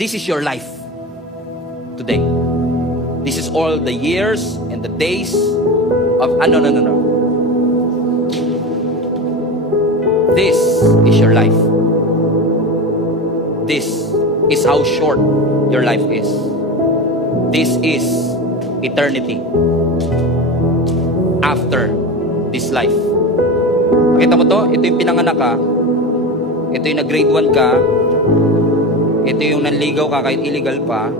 This is your life today. This is all the years and the days of... no. This is your life. This is how short your life is. This is eternity after this life. Makita mo to? Ito yung pinanganak ka. Ito yung nag-grade 1 ka. Ito yung nanligaw ka kahit illegal pa.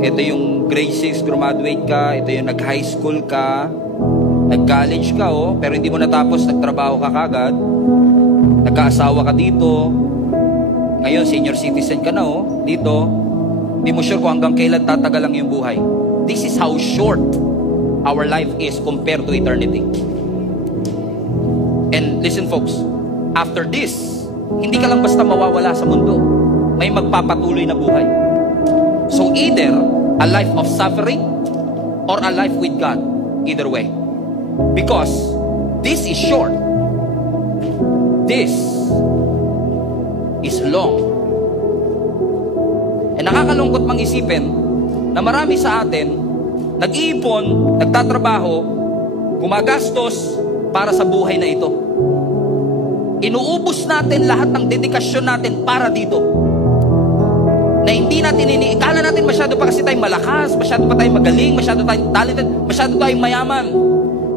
Ito yung grade 6 graduate ka. Ito yung nag-high school ka. Nag-college ka, pero hindi mo natapos, nagtrabaho ka kagad. Nagkaasawa ka dito. Ngayon, senior citizen ka na, dito. Hindi mo sure kung hanggang kailan tatagal ang iyong buhay. This is how short our life is compared to eternity. And listen folks, after this, hindi ka lang basta mawawala sa mundo. May magpapatuloy na buhay. So either a life of suffering or a life with God. Either way. Because this is short. This is long. And nakakalungkot mang isipin na marami sa atin nag-iipon, nagtatrabaho, gumagastos para sa buhay na ito. Inuubos natin lahat ng dedikasyon natin para dito. Na hindi natin ikala natin masyado pa kasi tayong malakas, masyado pa tayong magaling, masyado tayong talented, masyado tayong mayaman.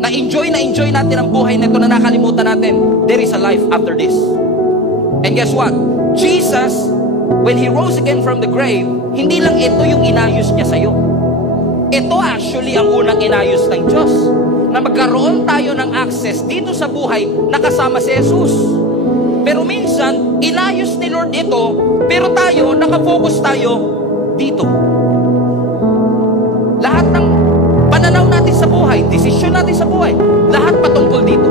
Na-enjoy natin ang buhay na ito na nakalimutan natin. There is a life after this. And guess what? Jesus, when He rose again from the grave, hindi lang ito yung inayos niya sa'yo. Ito actually ang unang inayos ng Diyos. Na magkaroon tayo ng access dito sa buhay na kasama si Jesus. Pero minsan, inayos ni Lord ito, pero tayo, nakafocus tayo dito. Lahat ng pananaw natin sa buhay, desisyon natin sa buhay, lahat patungkol dito.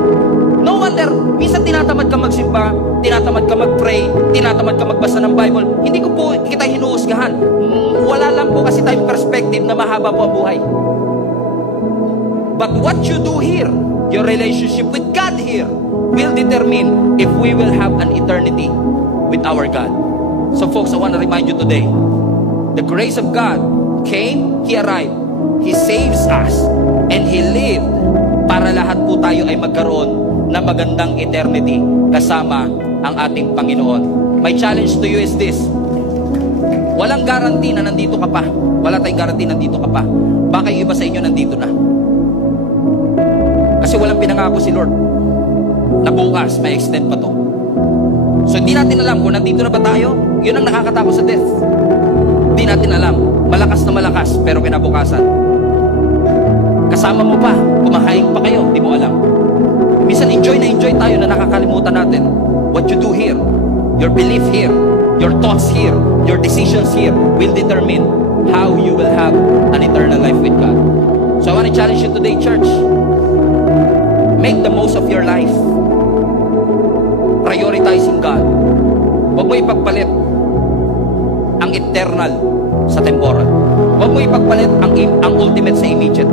No wonder, minsan tinatamad ka magsimba, tinatamad ka mag-pray, tinatamad ka magbasa ng Bible. Hindi ko po kita hinuhusgahan. Wala lang po kasi tayong perspective na mahaba po ang buhay. But what you do here, your relationship with God here, will determine if we will have an eternity with our God. So folks, I want to remind you today, the grace of God came, He arrived, He saves us, and He lived para lahat po tayo ay magkaroon ng magandang eternity kasama ang ating Panginoon. My challenge to you is this. Walang guarantee na nandito ka pa. Wala tayong guarantee na nandito ka pa. Baka yung iba sa inyo nandito na. Kasi walang pinangako si Lord na bukas may extend pa to. So hindi natin alam kung nandito na ba tayo. Yun ang nakakatakot sa death. Hindi natin alam. Malakas na malakas pero kinabukasan kasama mo pa, kumakain pa kayo, hindi mo alam. Minsan enjoy tayo na nakakalimutan natin what you do here, your belief here, your thoughts here, your decisions here will determine how you will have an eternal life with God. So I want to challenge you today, church. Make the most of your life. Prioritizing God. Huwag mo ipagpalit ang eternal sa temporal. Huwag mo ipagpalit ang ultimate sa immediate.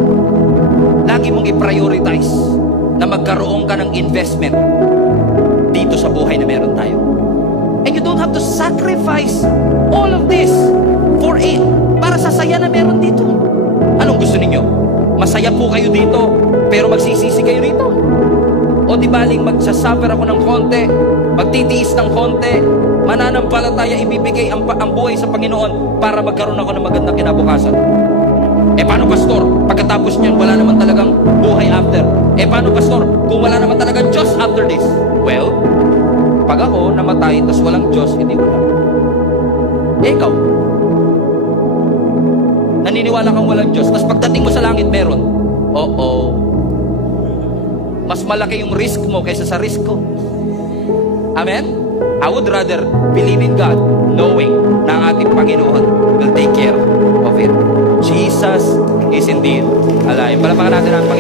Lagi mong i-prioritize na magkaroon ka ng investment dito sa buhay na meron tayo. And you don't have to sacrifice all of this for it, para sa saya na meron dito. Anong gusto ninyo? Masaya po kayo dito, pero magsisisi kayo rito? O di baling magsasuffer ako ng konti, magtitiis ng konti, mananampalataya, ibibigay ang buhay sa Panginoon para magkaroon ako ng magandang kinabukasan? Paano pastor? Pagkatapos niyan, wala naman talagang buhay after. Paano pastor? Kung wala naman talagang Diyos after this? Well, pag ako namatay, tas walang Diyos, hindi ko lang. Ikaw, naniniwala kang walang Diyos, tas pagdating mo sa langit, meron. Mas malaki yung risk mo kaysa sa risk ko. Amen? I would rather believe in God, knowing na ang ating Panginoon will take care of it. Jesus is indeed alive. Palapakan natin ang Panginoon.